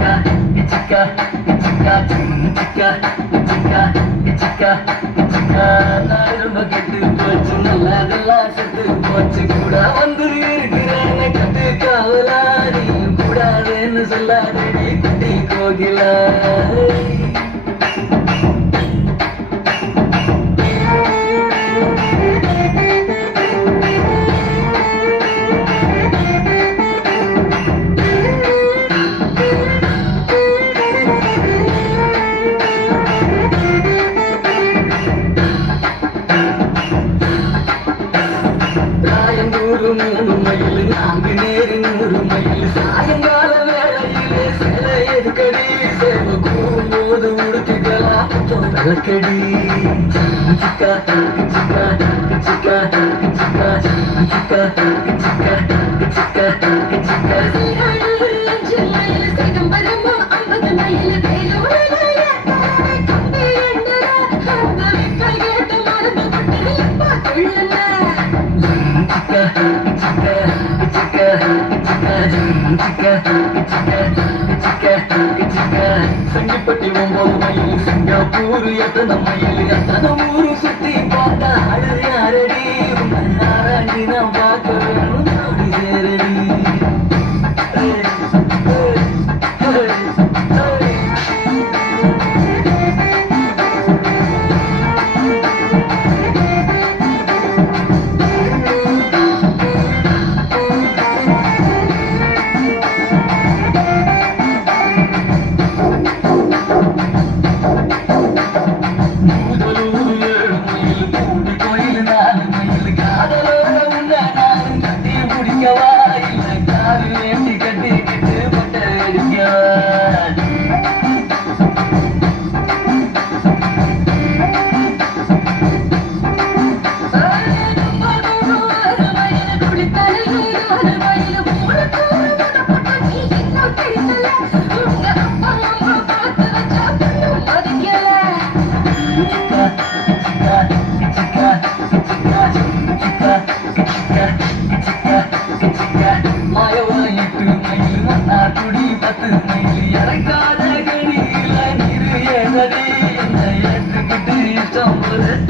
Yeah. ரொம்ப கெட்டு போச்சு நல்லதெல்லாம் செத்து போச்சு. கூட வந்து இருக்கிறேன் கட்டு காவலாடி கூடாதுன்னு சொல்லாதடி குட்டி கோகிலா. நூறு மூணு மயில் நான்கு நேரு நூறு மயில் சாயங்கால வேளையிலே சில எதுக்கடி சேவ கூறும்போது உடுத்திக்கலாம் விளக்கடி சிக்கா சிக்கா சிக்கா சிக்கா சிக்கா சிக்கா சிக்கா சிக்கா சங்கிப்பட்டி ஒன்பது மைல் சிங்கப்பூர் எத்தனை மைல்? எத்தனை ஊரு சுத்தி பார்த்தா அழுது அரடி நாராயணி நான் பார்க்கிறேன் camları.